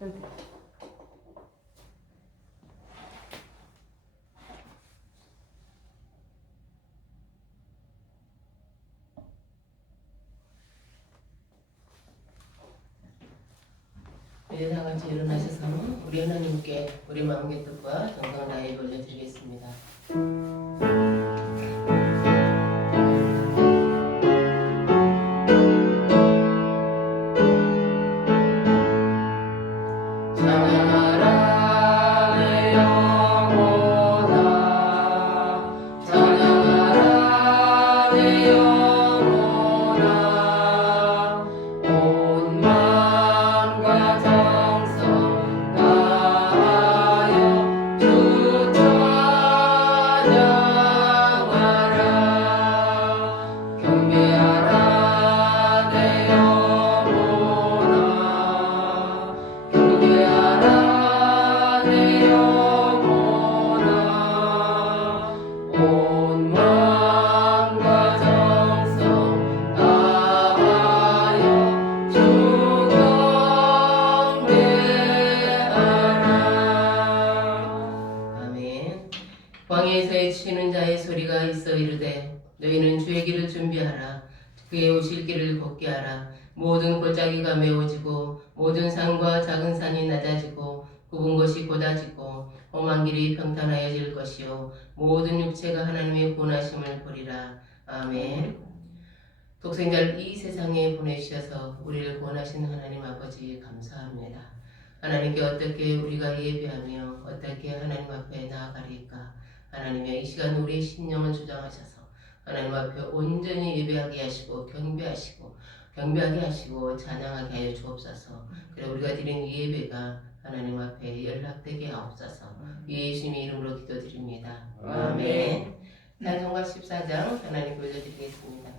다 같이 일어나셔서 우리 하나님께 우리 마음의 뜻과 정성 다해 올려드리겠습니다. 광야에서 치는 자의 소리가 있어 이르되 너희는 주의 길을 준비하라. 그의 오실 길을 걷게 하라. 모든 골짜기가 메워지고 모든 산과 작은 산이 낮아지고 굽은 것이 곧아지고 험한 길이 평탄하여질 것이요 모든 육체가 하나님의 구원하심을 보리라. 아멘. 독생자를 이 세상에 보내주셔서 우리를 구원하신 하나님 아버지 감사합니다. 하나님께 어떻게 우리가 예배하며 어떻게 하나님 앞에 나아가리까. 하나님의 이 시간 우리의 신념을 주장하셔서 하나님 앞에 온전히 예배하게 하시고 경배하게 하시고 찬양하게 하여 주옵소서. 그래 우리가 드린 이 예배가 하나님 앞에 연락되게 하옵소서. 예수님의 이름으로 기도드립니다. 아멘. 찬송가 14장 하나님 보여드리겠습니다.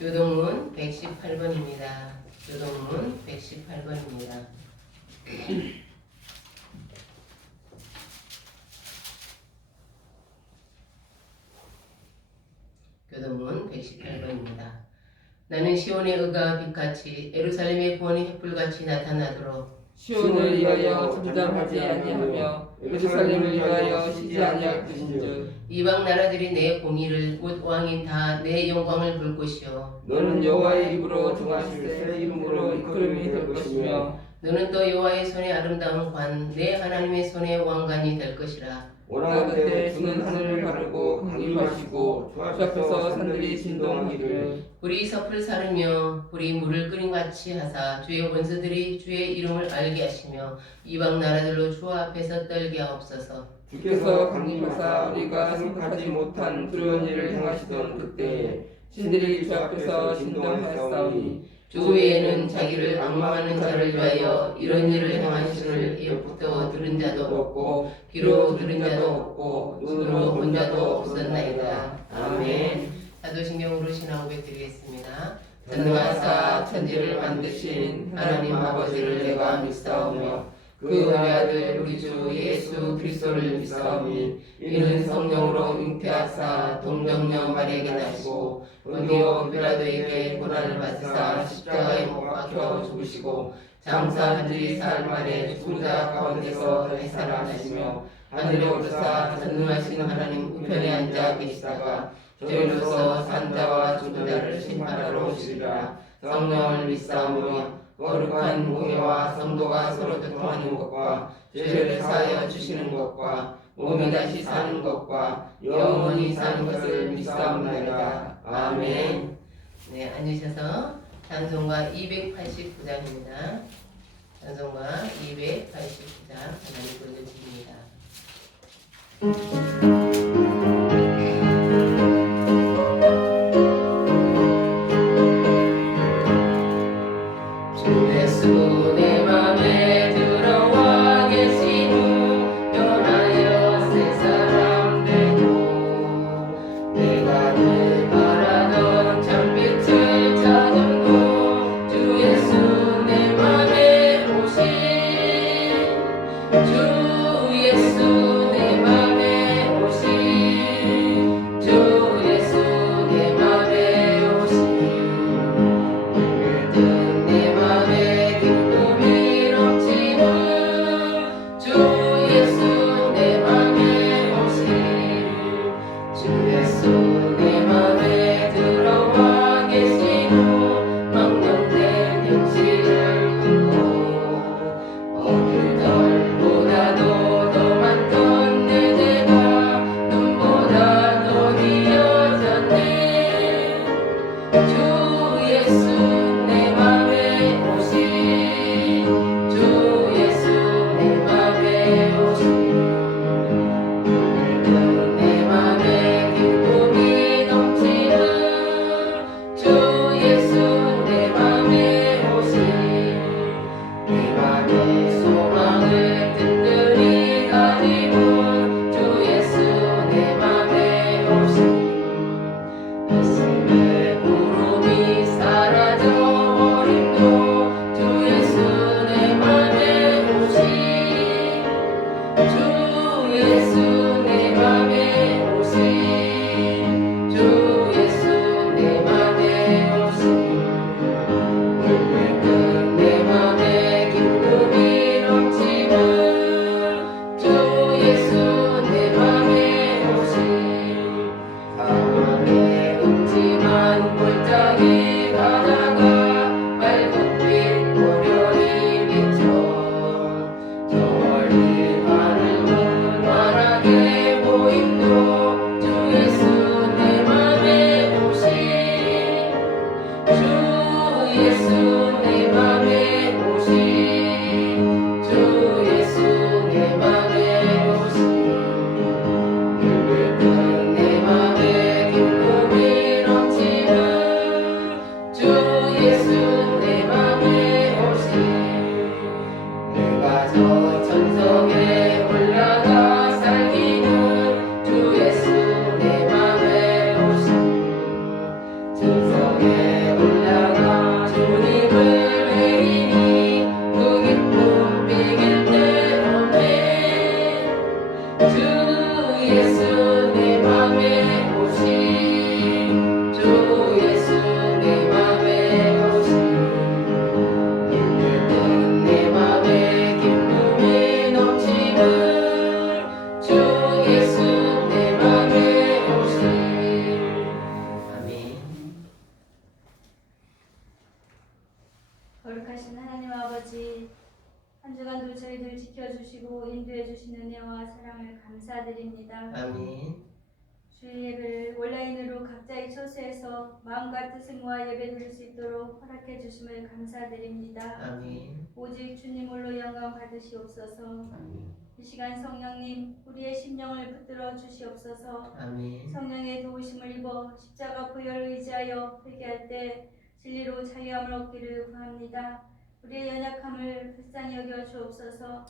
교동문 118번입니다. 교동문 118번입니다. 나는 시온의 의가 빛같이 예루살렘의 구원이 햇불같이 나타나도록 시온을 위하여 잠잠하지 아니하며 예루살렘을 위하여 쉬지 아니할 것인즉 이방 나라들이 내 공의를 곧 왕인 다 내 영광을 볼 것이요 너는 여호와의 입으로 정하실 새 이름으로 이끌음이 될 것이며 너는 또 여호와의 손의 아름다운 관 내 하나님의 손의 왕관이 될 것이라. 오라 그때 주는 하늘을 가르고 강림하시고 주 앞에서 산들이 진동하기를 우리 섭을 사르며 우리 물을 끓임같이 하사 주의 원수들이 주의 이름을 알게 하시며 이방 나라들로 주 앞에서 떨게 하옵소서. 주께서 강림하사 우리가 생각하지 못한 두려운 일을 행하시던 그때에 신들이 주 앞에서 진동하였사오니 주 외에는 자기를 악망하는 자를 위하여 이런 일을 행하시는 예부터 들은 자도 없고 귀로 들은 자도 없고 눈으로 본 자도 없었나이다. 아멘. 사도신경으로 신앙 고백 드리겠습니다. 전능하사 천지를 만드신 하나님 아버지를 내가 믿사오며 그 아들 우리 주 예수 그리스도를 믿사오니 이는 성령으로 잉태하사 동정녀 마리아에게 나시고 본디오 빌라도에게 고난을 받으사 십자가에 못 박혀 죽으시고 장사한 지 사흘 만에 죽은 자 가운데서 다시 살아나시며 하늘에 오르사 전능하신 하나님 우편에 앉아 계시다가 저희로서 산 자와 죽은 자를 심판하러 오시리라. 성령을 믿사오며 거룩한 공예와 성도가 서로 교통하는 것과 죄를 사하여 주시는 것과 몸이 다시 사는 것과 영원히 사는 것을 믿사옵나이다. 아멘. 네, 앉으셔서 찬송가 289장입니다. 찬송가 289장 하나님 보여드립니다. 주 예수 내 맘에 한 주간도 저희들 지켜주시고 인도해주시는 은혜와 사랑을 감사드립니다. 아멘. 주일 예배를 온라인으로 각자의 처소에서 마음과 뜻을 모아 예배 드릴 수 있도록 허락해 주심을 감사드립니다. 아멘. 오직 주님 홀로 영광 받으시옵소서. 이 시간 성령님 우리의 심령을 붙들어 주시옵소서. 아멘. 성령의 도우심을 입어 십자가 보혈을 의지하여 회개할 때 진리로 자유함을 얻기를 구합니다. 우리의 연약함을 불쌍히 여겨 주옵소서.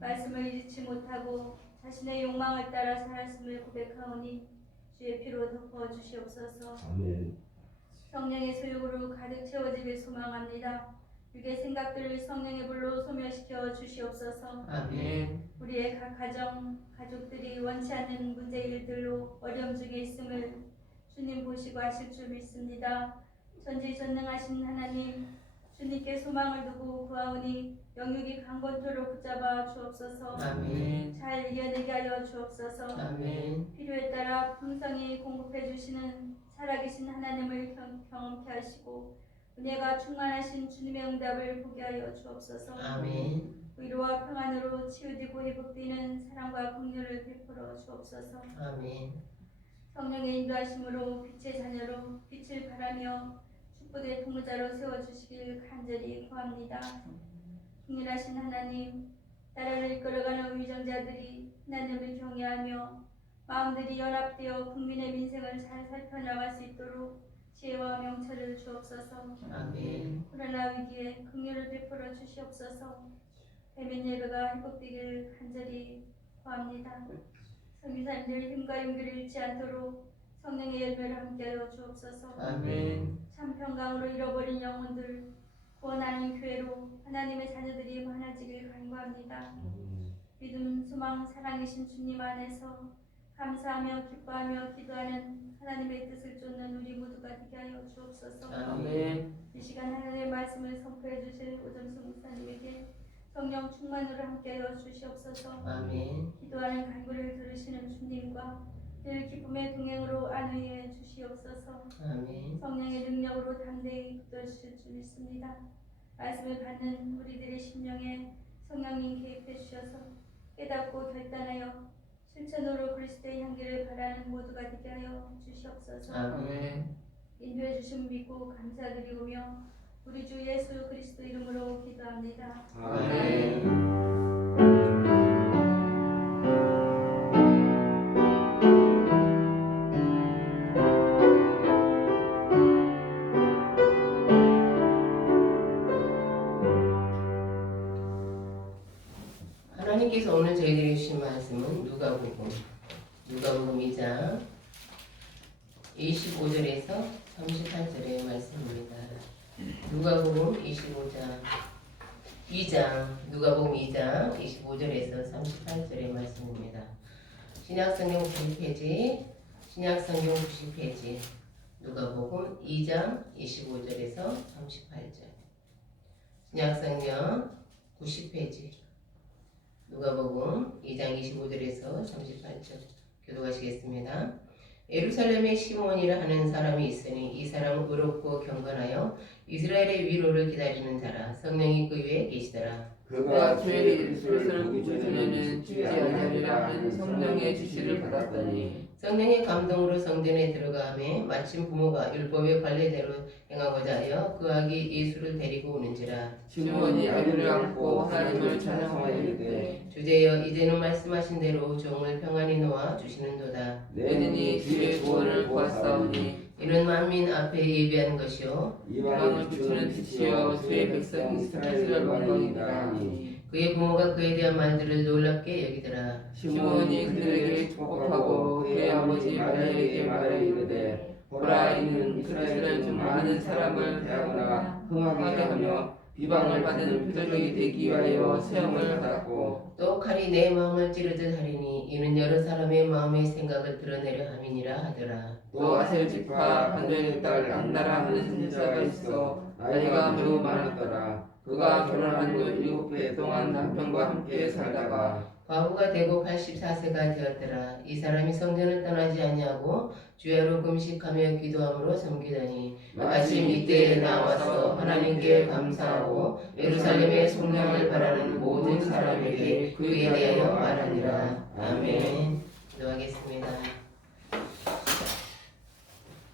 말씀을 잊지 못하고 자신의 욕망을 따라 살았음을 고백하오니 주의 피로 덮어 주시옵소서. 성령의 소욕으로 가득 채워지길 소망합니다. 육의 생각들을 성령의 불로 소멸시켜 주시옵소서. 아멘. 우리의 각 가정, 가족들이 원치 않는 문제 일들로 어려움 중에 있음을 주님 보시고 아실 줄 믿습니다. 전지전능하신 하나님, 주님께 소망을 두고 구하오니 영육이 강건토로 붙잡아 주옵소서. 아멘. 잘 이겨내게 하여 주옵소서. 아멘. 필요에 따라 풍성히 공급해 주시는 살아계신 하나님을 경험케 하시고 은혜가 충만하신 주님의 응답을 보게 하여 주옵소서. 아멘. 위로와 평안으로 치유되고 회복되는 사랑과 긍휼을 베풀어 주옵소서. 아멘. 성령의 인도하심으로 빛의 자녀로 빛을 발하며 축복의 통로자로 세워주시길 간절히 구합니다. 긍휼하신 하나님, 나라를 이끌어가는 위정자들이 하나님을 경외하며 마음들이 연합되어 국민의 민생을 잘 살펴나갈 수 있도록 지혜와 명철을 주옵소서. 아멘. 코로나 위기에 긍휼을 베풀어 주시옵소서. 대면 예배가 회복되길 간절히 구합니다. 성교사님들 힘과 용기를 잃지 않도록 성령의 열매를 함께하여 주옵소서. 아멘. 참 평강으로 잃어버린 영혼들 구원하는 교회로 하나님의 자녀들이 많아지길 간구합니다. 믿음, 소망, 사랑이신 주님 안에서 감사하며 기뻐하며 기도하는 하나님의 뜻을 쫓는 우리 모두가 되게 하여 주옵소서. 아멘. 이 시간 하나님의 말씀을 선포해 주실 오정수 목사님에게 성령 충만으로 함께하여 주시옵소서. 아멘. 기도하는 간구를 들으시는 주님과 늘 기쁨의 동행으로 안위해 주시옵소서. 아멘. 성령의 능력으로 담대히 붙들으실 줄 믿습니다. 말씀을 받는 우리들의 심령에 성령님 개입해 주셔서 깨닫고 결단하여 실천으로 그리스도의 향기를 바라는 모두가 되게 하여 주시옵소서. 아멘. 인도해 주심 믿고 감사드리오며 우리 주 예수 그리스도 이름으로 기도합니다. 아멘. 하나님께서 오늘 저희들에게 주신 말씀은 누가복음 2장 25절에서 38절의 말씀입니다. 누가복음 2장 25절에서 38절의 말씀입니다. 신약성경 90페이지 누가복음 2장 25절에서 38절. 신약성경 90페이지 누가복음 2장 25절에서 38절 교독하시겠습니다. 예루살렘에 시몬이라 하는 사람이 있으니 이 사람은 의롭고 경건하여 이스라엘의 위로를 기다리는 자라. 성령이 그 위에 계시더라. 그가 죄를 보기 전에는 죽지 아니하리라 하는 성령의 지시를 받았더니 성령의 감동으로 성전에 들어가매 마침 부모가 율법의 관례대로 행하고자 하여 그 아기 예수를 데리고 오는지라. 시몬이 아기를 안고 하나님을 찬양하여 이르되 주제여 이제는 말씀하신 대로 종을 평안히 놓아 주시는도다. 내니 주의 구원을 보았사오니 이는 만민 앞에 예비한 것이요 이방을 비추는 빛이여 주의 백성 이스라엘 왕이다 하니 그의 부모가 그에 대한 말들을 놀랍게 여기더라. 시몬이 그들에게 축복하고 그의 아버지 마리아에게 말하여 이르되 보라 이는 이스라엘 중 많은 사람을 대하거나 흥하게 하며 비방을 받는 표적이 되기 위하여 세움을 받았고 또 칼이 내 마음을 찌르듯 하리니 이는 여러 사람의 마음의 생각을 드러내려 함이니라 하더라. 또 아셀 지파 반도의 딸 안나라 하는 선지자가 있어 나이가 매우 많았더라. 그가 결혼한 후 7해 동안 남편과 함께 살다가 과부가 되고 84세가 되었더라. 이 사람이 성전을 떠나지 아니하고 주야로 금식하며 기도함으로 섬기더니 마침 이때에 나와서 하나님께 감사하고 예루살렘의 성령을 바라는 모든 사람에게 그에 대하여 말하니라. 아멘. 기도하겠습니다.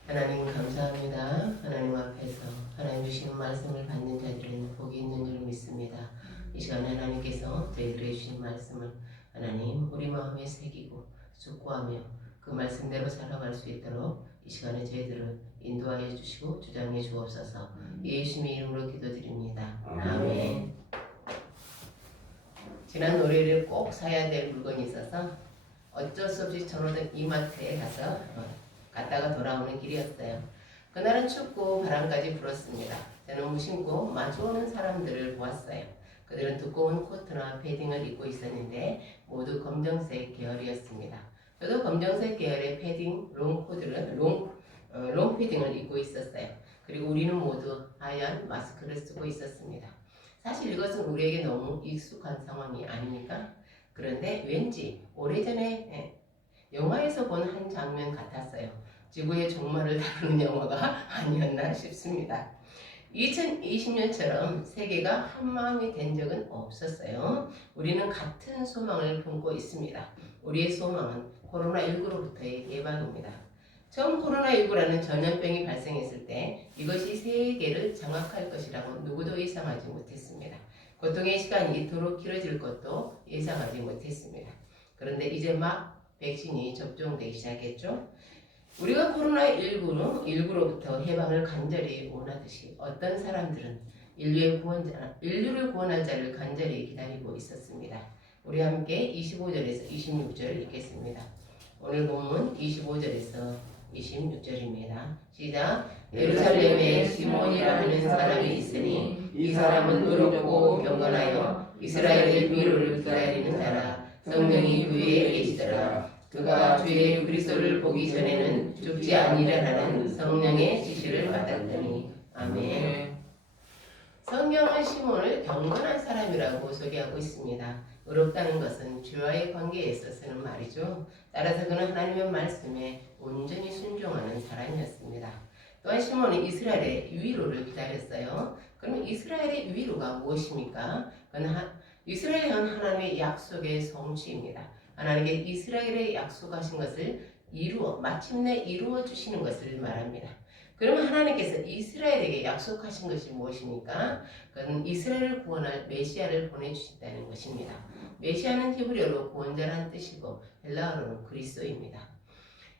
하나님 감사합니다. 하나님 앞에서 하나님 주시는 말씀을 받는 자들은 복이 있는 줄 믿습니다. 이 시간에 하나님께서 저희들에게 주신 말씀을 하나님 우리 마음에 새기고 숙고하며 그 말씀대로 살아갈 수 있도록 이 시간에 저희들을 인도하여 주시고 주장해 주옵소서. 예수님의 이름으로 기도드립니다. 아멘. 지난 월요일에 꼭 사야 될 물건이 있어서 어쩔 수 없이 전호동 이마트에 가서 갔다가 돌아오는 길이었어요. 그날은 춥고 바람까지 불었습니다. 저는 무심코 마주오는 사람들을 보았어요. 그들은 두꺼운 코트나 패딩을 입고 있었는데 모두 검정색 계열이었습니다. 저도 검정색 계열의 패딩, 롱 패딩을 입고 있었어요. 그리고 우리는 모두 하얀 마스크를 쓰고 있었습니다. 사실 이것은 우리에게 너무 익숙한 상황이 아닙니까? 그런데 왠지 오래전에 영화에서 본 한 장면 같았어요. 지구의 종말을 다루는 영화가 아니었나 싶습니다. 2020년처럼 세계가 한 마음이 된 적은 없었어요. 우리는 같은 소망을 품고 있습니다. 우리의 소망은 코로나19로부터의 예방입니다. 처음 코로나19라는 전염병이 발생했을 때 이것이 세계를 장악할 것이라고 누구도 예상하지 못했습니다. 고통의 시간이 이토록 길어질 것도 예상하지 못했습니다. 그런데 이제 막 백신이 접종되기 시작했죠. 우리가 코로나19로부터 해방을 간절히 원하듯이 어떤 사람들은 인류를 구원할 자를 간절히 기다리고 있었습니다. 우리 함께 25절에서 26절 읽겠습니다. 오늘 본문 25절에서 26절입니다. 시작. 예루살렘에 시몬이라 하는 사람이 있으니 이 사람은 의롭고 경건하여 이스라엘의 위로를 기다리는 자라. 성령이 그 위에 계시더라. 그가 주의 그리스도를 보기 전에는 죽지 아니라라는 성령의 지시를 받았더니. 아멘. 성경은 시몬을 경건한 사람이라고 소개하고 있습니다. 의롭다는 것은 주와의 관계에 있어서는 말이죠. 따라서 그는 하나님의 말씀에 온전히 순종하는 사람이었습니다. 또한 시몬은 이스라엘의 위로를 기다렸어요. 그러면 이스라엘의 위로가 무엇입니까? 이스라엘은 하나님의 약속의 성취입니다. 하나님께 이스라엘에 약속하신 것을 마침내 이루어 주시는 것을 말합니다. 그러면 하나님께서 이스라엘에게 약속하신 것이 무엇입니까? 그건 이스라엘을 구원할 메시아를 보내주신다는 것입니다. 메시아는 히브리어로 구원자라는 뜻이고 헬라어로는 그리스도입니다.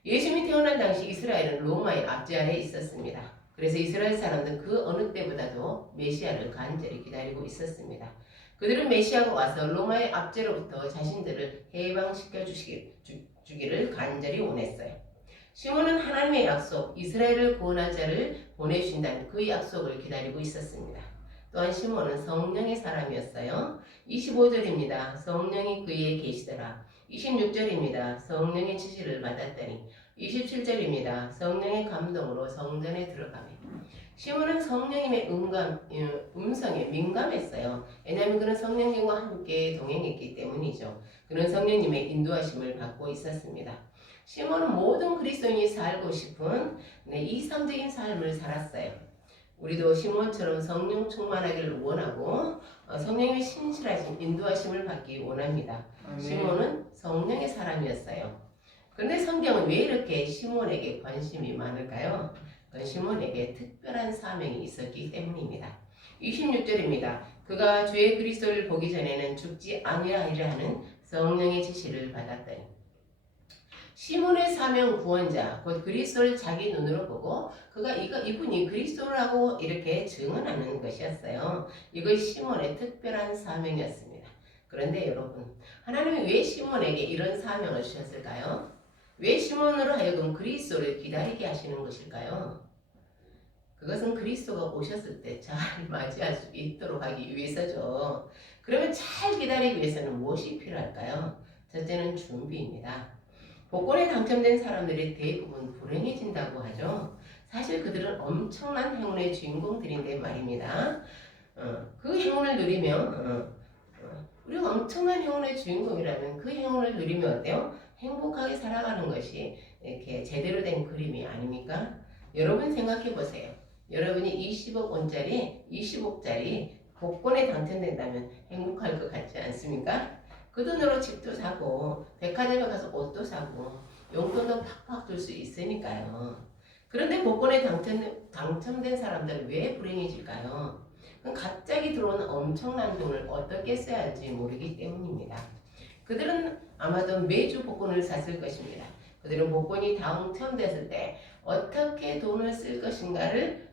예수님이 태어난 당시 이스라엘은 로마의 압제 아래에 있었습니다. 그래서 이스라엘 사람들은 그 어느 때보다도 메시아를 간절히 기다리고 있었습니다. 그들은 메시아가 와서 로마의 압제로부터 자신들을 해방시켜 주기를 간절히 원했어요. 시몬은 하나님의 약속, 이스라엘을 구원할 자를 보내주신다는 그 약속을 기다리고 있었습니다. 또한 시몬은 성령의 사람이었어요. 25절입니다. 성령이 그에 계시더라. 26절입니다. 성령의 지시를 받았더니. 27절입니다. 성령의 감동으로 성전에 들어가며. 시몬은 성령님의 음성에 민감했어요. 왜냐하면 그는 성령님과 함께 동행했기 때문이죠. 그는 성령님의 인도하심을 받고 있었습니다. 시몬은 모든 그리스도인이 살고 싶은 이상적인 삶을 살았어요. 우리도 시몬처럼 성령 충만하기를 원하고 성령님의 신실하신 인도하심을 받기 원합니다. 아멘. 시몬은 성령의 사람이었어요. 그런데 성경은 왜 이렇게 시몬에게 관심이 많을까요? 그건 시몬에게 특별한 사명이 있었기 때문입니다. 26절입니다. 그가 주의 그리스도를 보기 전에는 죽지 아니하리라 하는 성령의 지시를 받았더니. 시몬의 사명 구원자, 곧 그리스도를 자기 눈으로 보고 이분이 그리스도라고 이렇게 증언하는 것이었어요. 이것이 시몬의 특별한 사명이었습니다. 그런데 여러분, 하나님이 왜 시몬에게 이런 사명을 주셨을까요? 왜 시몬으로 하여금 그리스도를 기다리게 하시는 것일까요? 그것은 그리스도가 오셨을 때 잘 맞이할 수 있도록 하기 위해서죠. 그러면 잘 기다리기 위해서는 무엇이 필요할까요? 첫째는 준비입니다. 복권에 당첨된 사람들이 대부분 불행해진다고 하죠. 사실 그들은 엄청난 행운의 주인공들인데 말입니다. 그 행운을 누리면 우리가 엄청난 행운의 주인공이라면 그 행운을 누리면 어때요? 행복하게 살아가는 것이 이렇게 제대로 된 그림이 아닙니까? 여러분 생각해 보세요. 여러분이 20억 원짜리, 20억짜리 복권에 당첨된다면 행복할 것 같지 않습니까? 그 돈으로 집도 사고 백화점에 가서 옷도 사고 용돈도 팍팍 줄 수 있으니까요. 그런데 복권에 당첨된 사람들은 왜 불행해질까요? 갑자기 들어오는 엄청난 돈을 어떻게 써야 할지 모르기 때문입니다. 그들은 아마도 매주 복권을 샀을 것입니다. 그들은 복권이 당첨됐을 때 어떻게 돈을 쓸 것인가를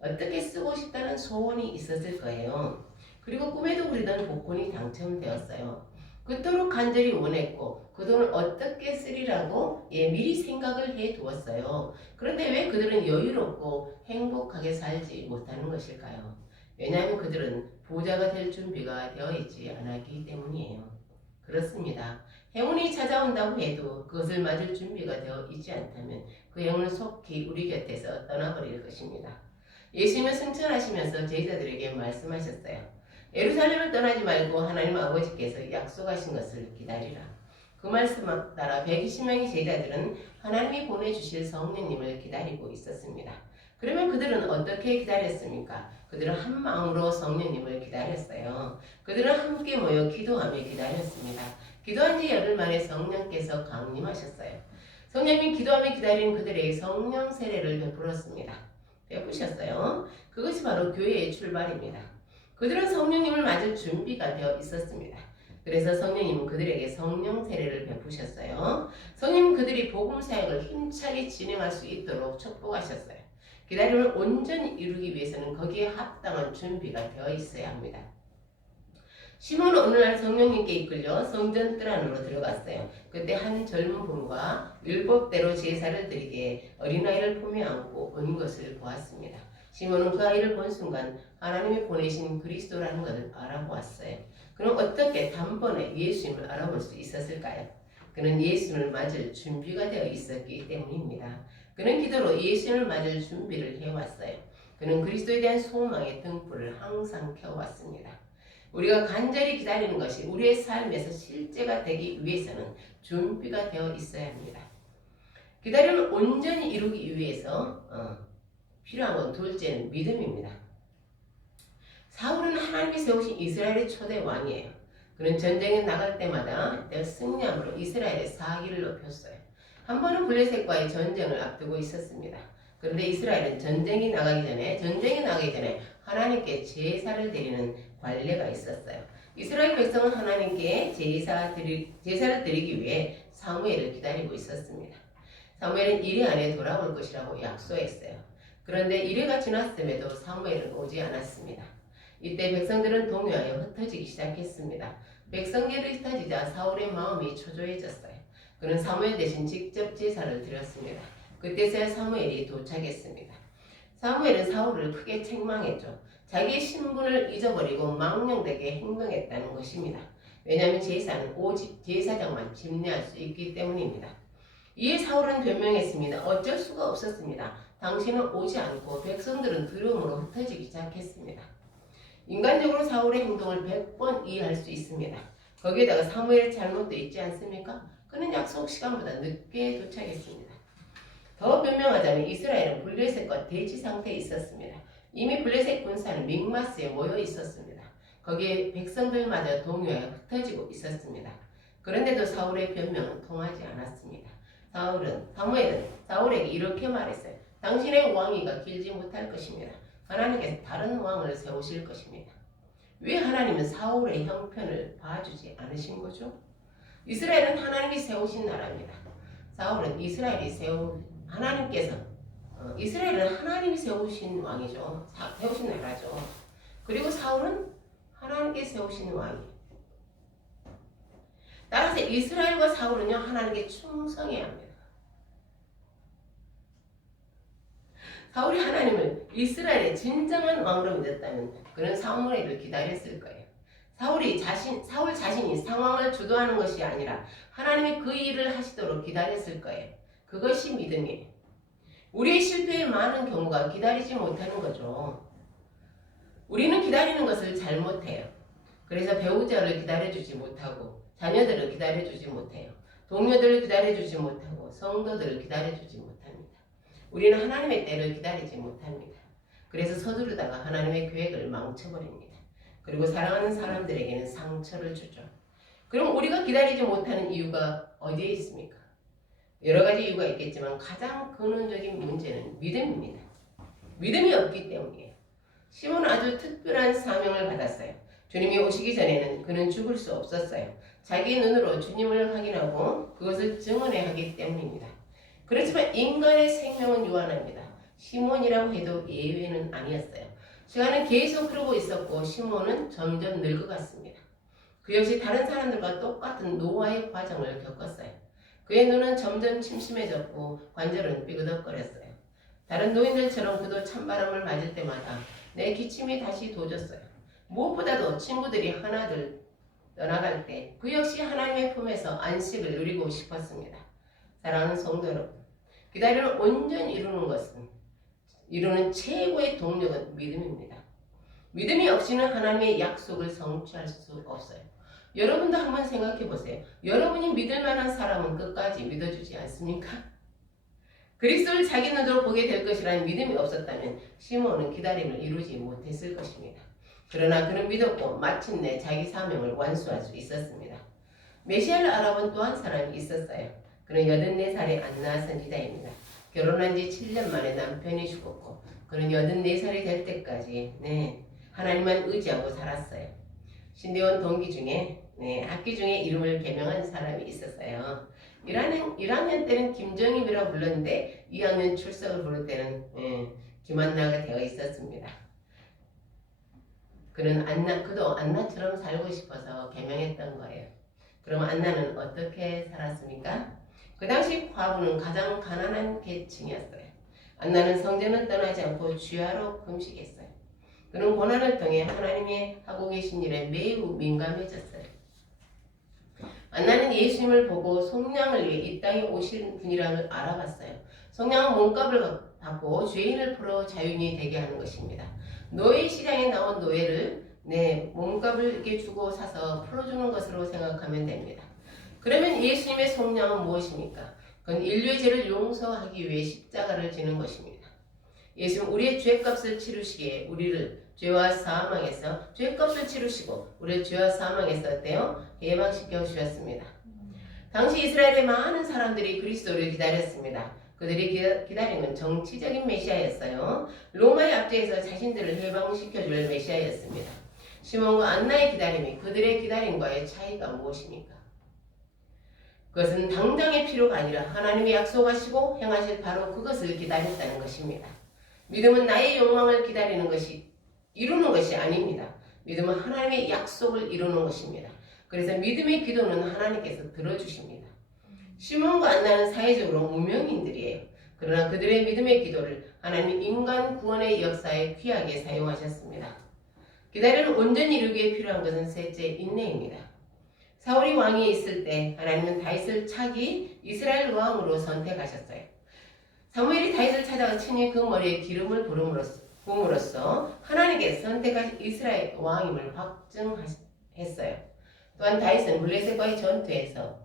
어떻게 쓰고 싶다는 소원이 있었을 거예요. 그리고 꿈에도 그리던 복권이 당첨되었어요. 그토록 간절히 원했고 그 돈을 어떻게 쓰리라고 미리 생각을 해 두었어요. 그런데 왜 그들은 여유롭고 행복하게 살지 못하는 것일까요? 왜냐하면 그들은 부자가 될 준비가 되어 있지 않았기 때문이에요. 그렇습니다. 행운이 찾아온다고 해도 그것을 맞을 준비가 되어 있지 않다면 그 행운은 속히 우리 곁에서 떠나버릴 것입니다. 예수님은 승천하시면서 제자들에게 말씀하셨어요. 예루살렘을 떠나지 말고 하나님 아버지께서 약속하신 것을 기다리라. 그 말씀 따라 120명의 제자들은 하나님이 보내주실 성령님을 기다리고 있었습니다. 그러면 그들은 어떻게 기다렸습니까? 그들은 한 마음으로 성령님을 기다렸어요. 그들은 함께 모여 기도하며 기다렸습니다. 기도한 지 열흘 만에 성령께서 강림하셨어요. 성령님이 기도하며 기다린 그들에게 성령 세례를 베푸셨어요. 그것이 바로 교회의 출발입니다. 그들은 성령님을 맞을 준비가 되어 있었습니다. 그래서 성령님은 그들에게 성령 세례를 베푸셨어요. 성령님은 그들이 복음 사역을 힘차게 진행할 수 있도록 축복하셨어요. 기다림을 온전히 이루기 위해서는 거기에 합당한 준비가 되어 있어야 합니다. 시몬은 어느 날 성령님께 이끌려 성전 뜰 안으로 들어갔어요. 그때 한 젊은 분과 율법대로 제사를 드리기에 어린아이를 품에 안고 온 것을 보았습니다. 시몬은 그 아이를 본 순간 하나님이 보내신 그리스도라는 것을 알아보았어요. 그럼 어떻게 단번에 예수님을 알아볼 수 있었을까요? 그는 예수님을 맞을 준비가 되어 있었기 때문입니다. 그는 기도로 예수님을 맞을 준비를 해왔어요. 그는 그리스도에 대한 소망의 등불을 항상 켜왔습니다. 우리가 간절히 기다리는 것이 우리의 삶에서 실제가 되기 위해서는 준비가 되어 있어야 합니다. 기다림을 온전히 이루기 위해서 필요한 건 둘째는 믿음입니다. 사울은 하나님이 세우신 이스라엘의 초대 왕이에요. 그는 전쟁에 나갈 때마다 승리함으로 이스라엘의 사기를 높였어요. 한 번은 블레셋과의 전쟁을 앞두고 있었습니다. 그런데 이스라엘은 전쟁이 나가기 전에 하나님께 제사를 드리는 관례가 있었어요. 이스라엘 백성은 하나님께 제사를 드리기 위해 사무엘을 기다리고 있었습니다. 사무엘은 1회 안에 돌아올 것이라고 약속했어요. 그런데 1회가 지났음에도 사무엘은 오지 않았습니다. 이때 백성들은 동요하여 흩어지기 시작했습니다. 백성들이 흩어지자 사울의 마음이 초조해졌어요. 그는 사무엘 대신 직접 제사를 드렸습니다. 그때서야 사무엘이 도착했습니다. 사무엘은 사울을 크게 책망했죠. 자기의 신분을 잊어버리고 망령되게 행동했다는 것입니다. 왜냐하면 제사는 오직 제사장만 집례할 수 있기 때문입니다. 이에 사울은 변명했습니다. 어쩔 수가 없었습니다. 당신은 오지 않고 백성들은 두려움으로 흩어지기 시작했습니다. 인간적으로 사울의 행동을 100번 이해할 수 있습니다. 거기에다가 사무엘의 잘못도 있지 않습니까? 그는 약속 시간보다 늦게 도착했습니다. 더 변명하자면 이스라엘은 블레셋과 대치 상태에 있었습니다. 이미 블레셋 군사는 믹마스에 모여 있었습니다. 거기에 백성들마저 동요하여 흩어지고 있었습니다. 그런데도 사울의 변명은 통하지 않았습니다. 사무엘은 사울에게 이렇게 말했어요. 당신의 왕위가 길지 못할 것입니다. 하나님께서 다른 왕을 세우실 것입니다. 왜 하나님은 사울의 형편을 봐주지 않으신 거죠? 이스라엘은 하나님이 세우신 나라입니다. 사울은 이스라엘은 하나님이 세우신 왕이죠. 세우신 나라죠. 그리고 사울은 하나님께 세우신 왕이에요. 따라서 이스라엘과 사울은요, 하나님께 충성해야 합니다. 사울이 하나님을 이스라엘의 진정한 왕으로 믿었다면 그는 사무엘을 기다렸을 거예요. 사울 자신이 상황을 주도하는 것이 아니라 하나님이 그 일을 하시도록 기다렸을 거예요. 그것이 믿음이에요. 우리의 실패의 많은 경우가 기다리지 못하는 거죠. 우리는 기다리는 것을 잘못해요. 그래서 배우자를 기다려주지 못하고 자녀들을 기다려주지 못해요. 동료들을 기다려주지 못하고 성도들을 기다려주지 못합니다. 우리는 하나님의 때를 기다리지 못합니다. 그래서 서두르다가 하나님의 계획을 망쳐버립니다. 그리고 사랑하는 사람들에게는 상처를 주죠. 그럼 우리가 기다리지 못하는 이유가 어디에 있습니까? 여러 가지 이유가 있겠지만 가장 근원적인 문제는 믿음입니다. 믿음이 없기 때문이에요. 시몬은 아주 특별한 사명을 받았어요. 주님이 오시기 전에는 그는 죽을 수 없었어요. 자기 눈으로 주님을 확인하고 그것을 증언해야 하기 때문입니다. 그렇지만 인간의 생명은 유한합니다. 시몬이라고 해도 예외는 아니었어요. 시간은 계속 흐르고 있었고 시몬은 점점 늙어갔습니다. 그 역시 다른 사람들과 똑같은 노화의 과정을 겪었어요. 그의 눈은 점점 침침해졌고 관절은 삐그덕거렸어요. 다른 노인들처럼 그도 찬바람을 맞을 때마다 내 기침이 다시 도졌어요. 무엇보다도 친구들이 하나둘 떠나갈 때 그 역시 하나님의 품에서 안식을 누리고 싶었습니다. 사랑하는 성도 여러분, 기다림을 온전히 이루는 최고의 동력은 믿음입니다. 믿음이 없이는 하나님의 약속을 성취할 수 없어요. 여러분도 한번 생각해 보세요. 여러분이 믿을 만한 사람은 끝까지 믿어주지 않습니까? 그리스도를 자기 눈으로 보게 될 것이라는 믿음이 없었다면 시몬은 기다림을 이루지 못했을 것입니다. 그러나 그는 믿었고 마침내 자기 사명을 완수할 수 있었습니다. 메시아를 알아본 또 한 사람이 있었어요. 그는 84살의 안나 선지자입니다. 결혼한 지 7년 만에 남편이 죽었고 그는 84살이 될 때까지 하나님만 의지하고 살았어요. 신대원 동기 중에 학기 중에 이름을 개명한 사람이 있었어요. 1학년 때는 김정임이라고 불렀는데 2학년 출석을 부를 때는 김한나가 되어 있었습니다. 그도 안나처럼 살고 싶어서 개명했던 거예요. 그럼 안나는 어떻게 살았습니까? 그 당시 과부는 가장 가난한 계층이었어요. 안나는 성전을 떠나지 않고 주야로 금식했어요. 그는 고난을 통해 하나님이 하고 계신 일에 매우 민감해졌어요. 안나는 예수님을 보고 속량을 위해 이 땅에 오신 분이라는 걸 알아봤어요. 속량은 몸값을 받고 죄인을 풀어 자유인이 되게 하는 것입니다. 노예 시장에 나온 노예를 몸값을 이렇게 주고 사서 풀어주는 것으로 생각하면 됩니다. 그러면 예수님의 속량은 무엇입니까? 그건 인류의 죄를 용서하기 위해 십자가를 지는 것입니다. 예수님은 우리의 죄값을 치르시기에 우리를 죄와 사망에서 죄값을 치르시고 우리를 죄와 사망에서 어때요? 해방시켜 주셨습니다. 당시 이스라엘의 많은 사람들이 그리스도를 기다렸습니다. 그들이 기다린 건 정치적인 메시아였어요. 로마의 압제에서 자신들을 해방시켜줄 메시아였습니다. 시몬과 안나의 기다림이 그들의 기다림과의 차이가 무엇입니까? 그것은 당장의 필요가 아니라 하나님이 약속하시고 행하실 바로 그것을 기다렸다는 것입니다. 믿음은 나의 욕망을 기다리는 것이 이루는 것이 아닙니다. 믿음은 하나님의 약속을 이루는 것입니다. 그래서 믿음의 기도는 하나님께서 들어주십니다. 시몬과 안나는 사회적으로 무명인들이에요. 그러나 그들의 믿음의 기도를 하나님 인간 구원의 역사에 귀하게 사용하셨습니다. 기다림을 온전히 이루기에 필요한 것은 셋째, 인내입니다. 사울이 왕위에 있을 때 하나님은 다윗을 차기 이스라엘 왕으로 선택하셨어요. 사무엘이 다윗을 찾아가 친히 그 머리에 기름을 부음으로써 하나님께 선택하신 이스라엘 왕임을 확증했어요. 또한 다윗은 블레셋과의 전투에서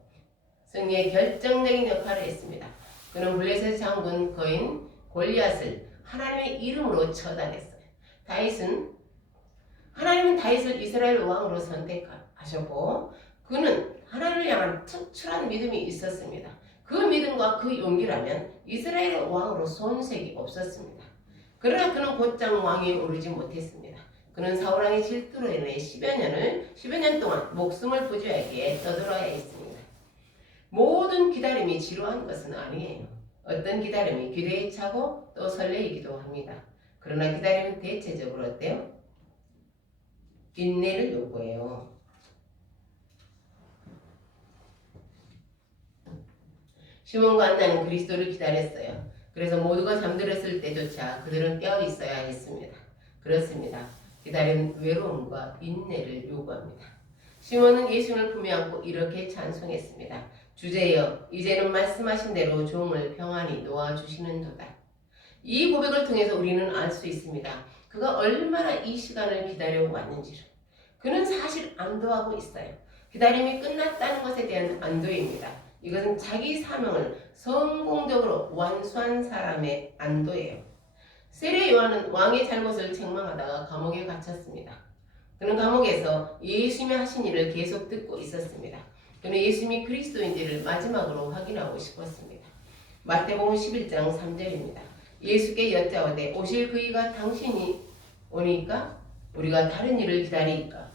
승리의 결정적인 역할을 했습니다. 그는 블레셋 장군 거인 골리앗을 하나님의 이름으로 처단했어요. 하나님은 다윗을 이스라엘 왕으로 선택하셨고 그는 하나님을 향한 특출한 믿음이 있었습니다. 그 믿음과 그 용기라면 이스라엘 왕으로 손색이 없었습니다. 그러나 그는 곧장 왕위에 오르지 못했습니다. 그는 사울왕의 질투로 인해 10여 년 동안 목숨을 부지하기에 떠들어야 했습니다. 모든 기다림이 지루한 것은 아니에요. 어떤 기다림이 기대에 차고 또 설레이기도 합니다. 그러나 기다림은 대체적으로 어때요? 인내를 요구해요. 시몬과 안나는 그리스도를 기다렸어요. 그래서 모두가 잠들었을 때조차 그들은 깨어 있어야 했습니다. 그렇습니다. 기다림은 외로움과 인내를 요구합니다. 시몬은 예수님을 품에 안고 이렇게 찬송했습니다. 주제여, 이제는 말씀하신 대로 종을 평안히 놓아주시는도다. 이 고백을 통해서 우리는 알 수 있습니다. 그 그가 얼마나 이 시간을 기다려 왔는지를 그는 사실 안도하고 있어요. 기다림이 끝났다는 것에 대한 안도입니다. 이것은 자기 사명을 성공적으로 완수한 사람의 안도예요. 세례 요한은 왕의 잘못을 책망하다가 감옥에 갇혔습니다. 그는 감옥에서 예수님이 하신 일을 계속 듣고 있었습니다. 그는 예수님이 그리스도인지를 마지막으로 확인하고 싶었습니다. 마태복음 11장 3절입니다. 예수께 여짜오되 오실 그이가 당신이 오니까 우리가 다른 일을 기다리니까.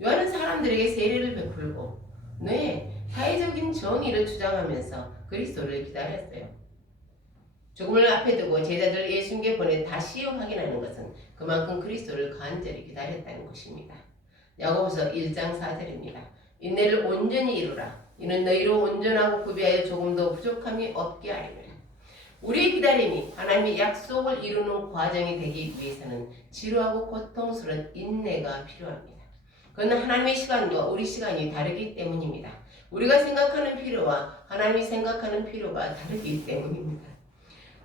요한은 사람들에게 세례를 베풀고 사회적인 정의를 주장하면서 그리스도를 기다렸어요. 죽음을 앞에 두고 제자들 예수님께 보내 다시 확인하는 것은 그만큼 그리스도를 간절히 기다렸다는 것입니다. 야고보서 1장 4절입니다. 인내를 온전히 이루라. 이는 너희로 온전하고 구비하여 조금도 부족함이 없게 하리라. 우리의 기다림이 하나님의 약속을 이루는 과정이 되기 위해서는 지루하고 고통스러운 인내가 필요합니다. 그건 하나님의 시간과 우리 시간이 다르기 때문입니다. 우리가 생각하는 필요와 하나님이 생각하는 필요가 다르기 때문입니다.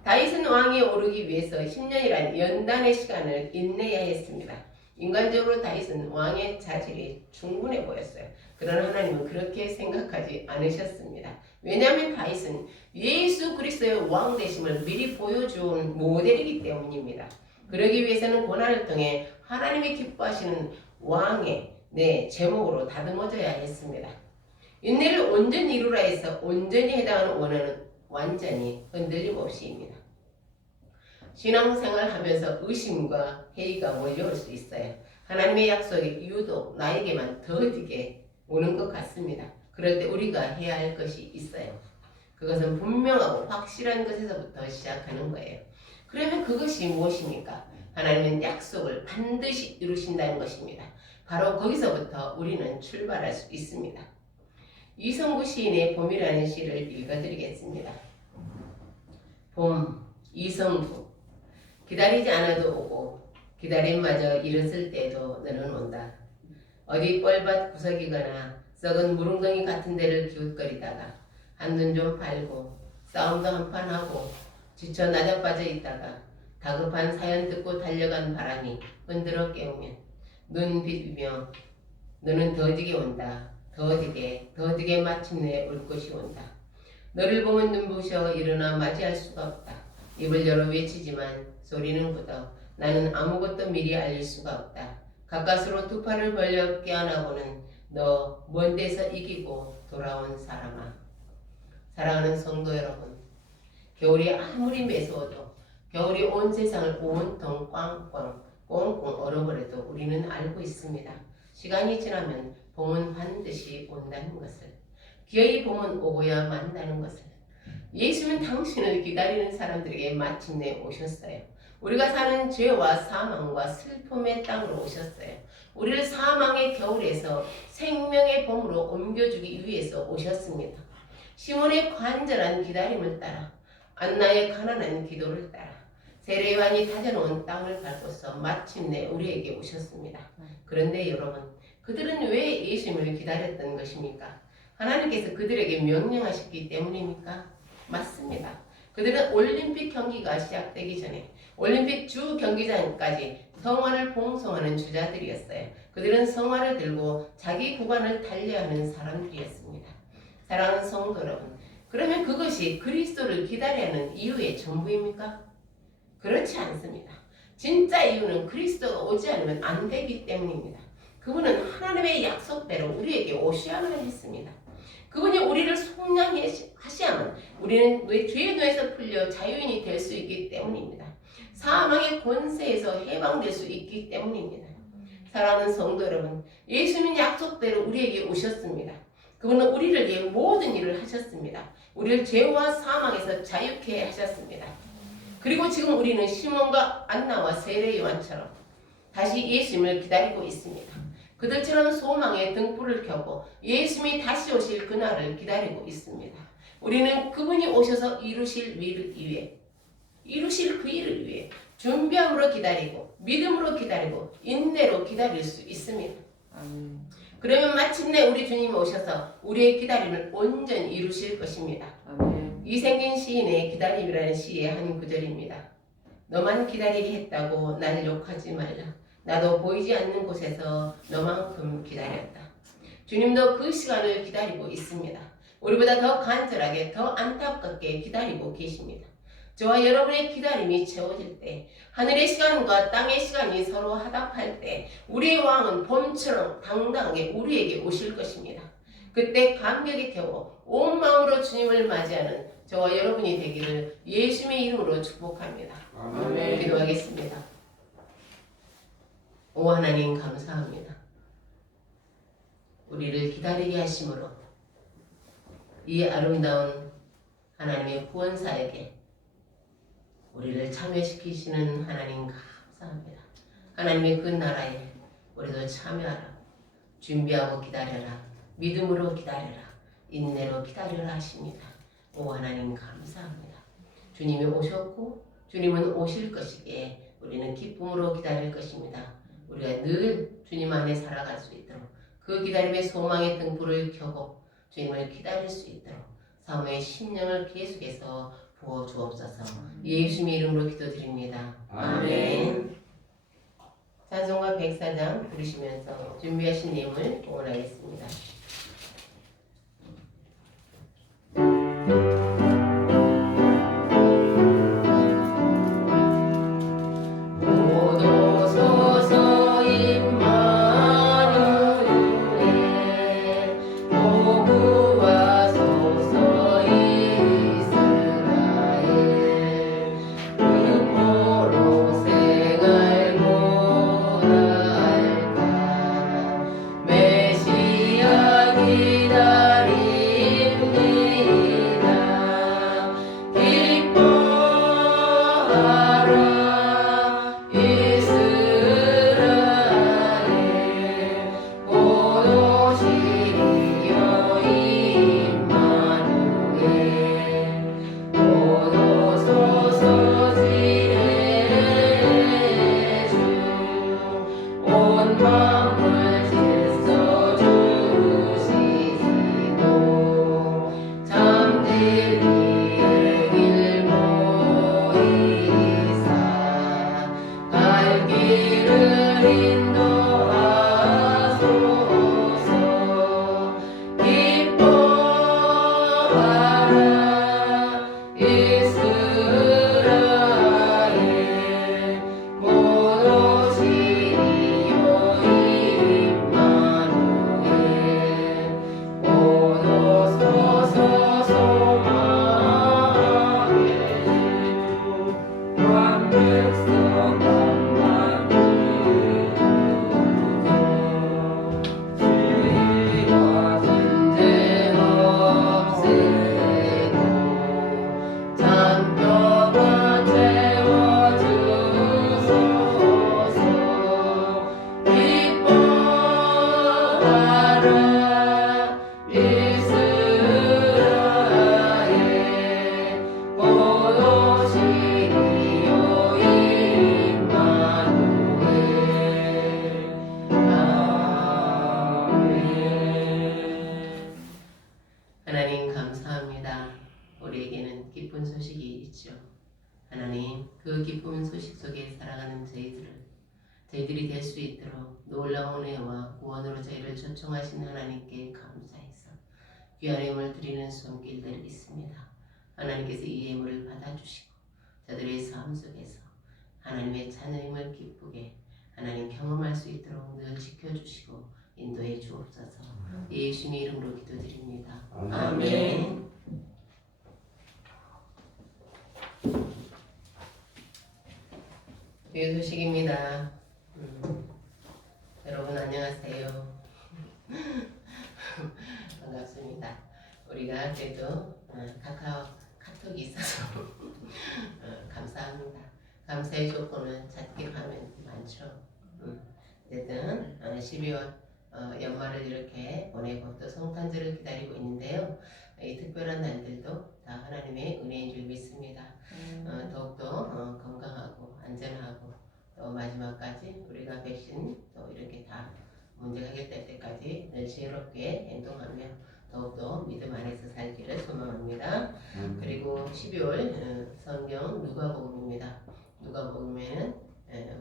다윗은 왕위에 오르기 위해서 10년이란 연단의 시간을 인내해야 했습니다. 인간적으로 다윗은 왕의 자질이 충분해 보였어요. 그러나 하나님은 그렇게 생각하지 않으셨습니다. 왜냐하면 다윗은 예수 그리스도의 왕 되심을 미리 보여준 모델이기 때문입니다. 그러기 위해서는 고난을 통해 하나님이 기뻐하시는 왕의 제목으로 다듬어져야 했습니다. 인내를 온전히 이루라 해서 온전히 해당하는 원어는 완전히 흔들림 없이입니다. 신앙생활 하면서 의심과 회의가 몰려올 수 있어요. 하나님의 약속이 유독 나에게만 더디게 오는 것 같습니다. 그럴 때 우리가 해야 할 것이 있어요. 그것은 분명하고 확실한 것에서부터 시작하는 거예요. 그러면 그것이 무엇입니까? 하나님은 약속을 반드시 이루신다는 것입니다. 바로 거기서부터 우리는 출발할 수 있습니다. 이성구 시인의 봄이라는 시를 읽어드리겠습니다. 봄, 이성구. 기다리지 않아도 오고 기다림마저 이랬을 때에도 너는 온다. 어디 뻘밭 구석이거나 썩은 무릉덩이 같은 데를 기웃거리다가 한눈 좀 팔고 싸움도 한판 하고 지쳐 낮아빠져 있다가 다급한 사연 듣고 달려간 바람이 흔들어 깨우면 눈 비비며 너는 더디게 온다. 더디게 마침내 올 것이 온다. 너를 보면 눈부셔 일어나 맞이할 수가 없다. 입을 열어 외치지만 소리는 굳어 나는 아무것도 미리 알릴 수가 없다. 가까스로 두 팔을 벌려 깨어나고는 너 먼 데서 이기고 돌아온 사람아. 사랑하는 성도 여러분, 겨울이 아무리 매서워도 겨울이 온 세상을 온통 꽝꽝 꽁꽁 얼어버려도 우리는 알고 있습니다. 시간이 지나면 봄은 반드시 온다는 것을, 기어이 봄은 오고야 만다는 것을. 예수는 당신을 기다리는 사람들에게 마침내 오셨어요. 우리가 사는 죄와 사망과 슬픔의 땅으로 오셨어요. 우리를 사망의 겨울에서 생명의 봄으로 옮겨주기 위해서 오셨습니다. 시몬의 간절한 기다림을 따라 안나의 가난한 기도를 따라 세례 요한이 다져놓은 땅을 밟고서 마침내 우리에게 오셨습니다. 그런데 여러분, 그들은 왜 예수님을 기다렸던 것입니까? 하나님께서 그들에게 명령하셨기 때문입니까? 맞습니다. 그들은 올림픽 경기가 시작되기 전에 올림픽 주 경기장까지 성화를 봉송하는 주자들이었어요. 그들은 성화를 들고 자기 구간을 달려하는 사람들이었습니다. 사랑하는 성도 여러분, 그러면 그것이 그리스도를 기다려야 하는 이유의 전부입니까? 그렇지 않습니다. 진짜 이유는 그리스도가 오지 않으면 안 되기 때문입니다. 그분은 하나님의 약속대로 우리에게 오셔야만 했습니다. 그분이 우리를 속량하셔야만 우리는 죄의 노에서 풀려 자유인이 될 수 있기 때문입니다. 사망의 권세에서 해방될 수 있기 때문입니다. 사랑하는 성도 여러분, 예수님은 약속대로 우리에게 오셨습니다. 그분은 우리를 위해 모든 일을 하셨습니다. 우리를 죄와 사망에서 자유케 하셨습니다. 그리고 지금 우리는 시몬과 안나와 세례 요한처럼 다시 예수님을 기다리고 있습니다. 그들처럼 소망의 등불을 켜고 예수님이 다시 오실 그날을 기다리고 있습니다. 우리는 그분이 오셔서 이루실 그 일을 위해 준비함으로 기다리고 믿음으로 기다리고 인내로 기다릴 수 있습니다. 아멘. 그러면 마침내 우리 주님이 오셔서 우리의 기다림을 온전히 이루실 것입니다. 아멘. 이생진 시인의 기다림이라는 시의 한 구절입니다. 너만 기다리게 했다고 날 욕하지 말라. 나도 보이지 않는 곳에서 너만큼 기다렸다. 주님도 그 시간을 기다리고 있습니다. 우리보다 더 간절하게, 더 안타깝게 기다리고 계십니다. 저와 여러분의 기다림이 채워질 때, 하늘의 시간과 땅의 시간이 서로 화답할 때 우리의 왕은 봄처럼 당당하게 우리에게 오실 것입니다. 그때 감격에 겨워 온 마음으로 주님을 맞이하는 저와 여러분이 되기를 예수님의 이름으로 축복합니다. 아멘. 기도하겠습니다. 오 하나님 감사합니다. 우리를 기다리게 하심으로 이 아름다운 하나님의 구원사에게 우리를 참여시키시는 하나님 감사합니다. 하나님의 그 나라에 우리도 참여하라. 준비하고 기다려라. 믿음으로 기다려라. 인내로 기다려라 하십니다. 오 하나님 감사합니다. 주님이 오셨고 주님은 오실 것이기에 우리는 기쁨으로 기다릴 것입니다. 우리가 늘 주님 안에 살아갈 수 있도록 그 기다림의 소망의 등불을 켜고 주님을 기다릴 수 있도록 사모의 심령을 계속해서 부어주옵소서. 예수님의 이름으로 기도드립니다. 아멘. 찬송가 104장 부르시면서 준비하신 내용을 응원하겠습니다. 하나님 감사합니다. 우리에게는 기쁜 소식이 있죠. 하나님 그 기쁜 소식 속에 살아가는 저희들이 될 수 있도록 놀라운 은혜와 구원으로 저희를 초청하신 하나님께 감사해서 귀한 예물 드리는 손길들 있습니다. 하나님께서 이 예물을 받아주시고 저들의 삶 속에서 하나님의 자녀임을 기쁘게 하나님 경험할 수 있도록 늘 지켜주시고 인도해 주옵소서. 예수님의 이름으로 기도드립니다. 아멘. 주의 소식입니다. 여러분 안녕하세요. 반갑습니다. 우리가 그래도 카톡이 있어서 감사합니다. 감사의 조건은 찾기로 하면 많죠. 어쨌든 12월 연말을 이렇게 보내고 또 성탄절을 기다리고 있는데요. 이 특별한 날들도 다 하나님의 은혜인 줄 믿습니다. 더욱더 건강하고 안전하고 또 마지막까지 우리가 백신 또 이렇게 다 문제가 해결될 때까지 늘 지혜롭게 행동하며 더욱더 믿음 안에서 살기를 소망합니다. 그리고 12월 성경 누가복음입니다. 누가복음에는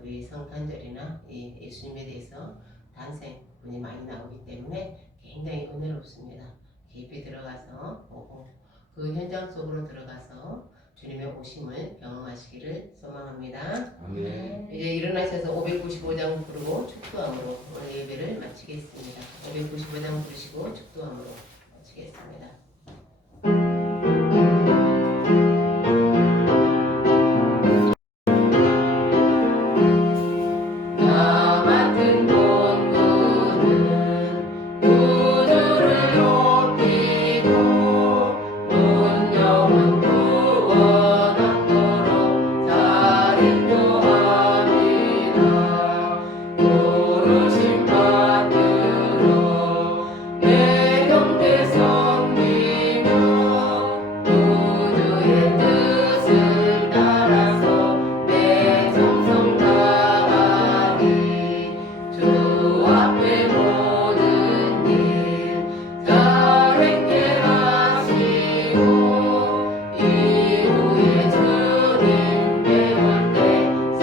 우리 성탄절이나 이 예수님에 대해서 단생문이 많이 나오기 때문에 굉장히 은혜롭습니다. 깊이 들어가서 보고 그 현장 속으로 들어가서 주님의 오심을 경험하시기를 소망합니다. 아멘. 이제 일어나셔서 595장 부르고 축도함으로 오늘 예배를 마치겠습니다. 595장 부르시고 축도함으로 마치겠습니다. 나 맡은 본분은 구주를 높이고 문명은 구원하도록 잘 인도합니다. 부르심 받들어 내 형제 섬기며 구주의 뜻을 따라서 내 정성 다하리. 주 앞에 모든 일 잘 행케 하시고 이후에 주님 배울 때 상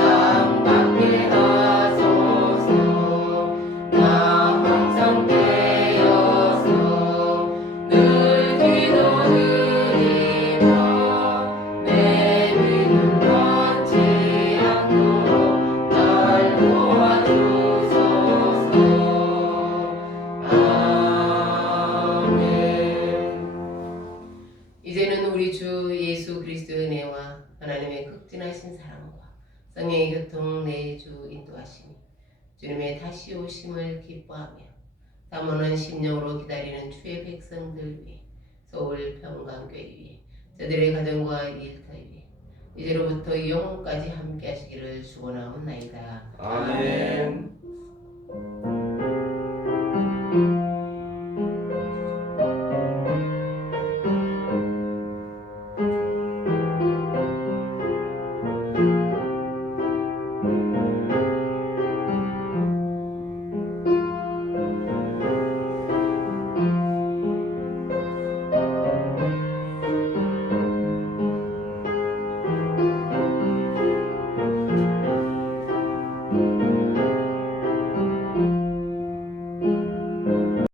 받게 하소서. 나 항상 깨어서 늘 기도드리며 내 믿음 변치 않도록 날 도와주소서. 아멘. 이제는 우리 주 예수 그리스도의 은혜와 하나님의 극진하신 사랑과 성령의 교통 내주 인도하심이 주님의 다시 오심을 기뻐하며 사모는 심령으로 기다리는 주의 백성들 위해 서울 평강교회 위해 저들의 가정과 일터 위해 이제로부터 영원까지 함께 하시기를 축원하옵나이다. 아멘.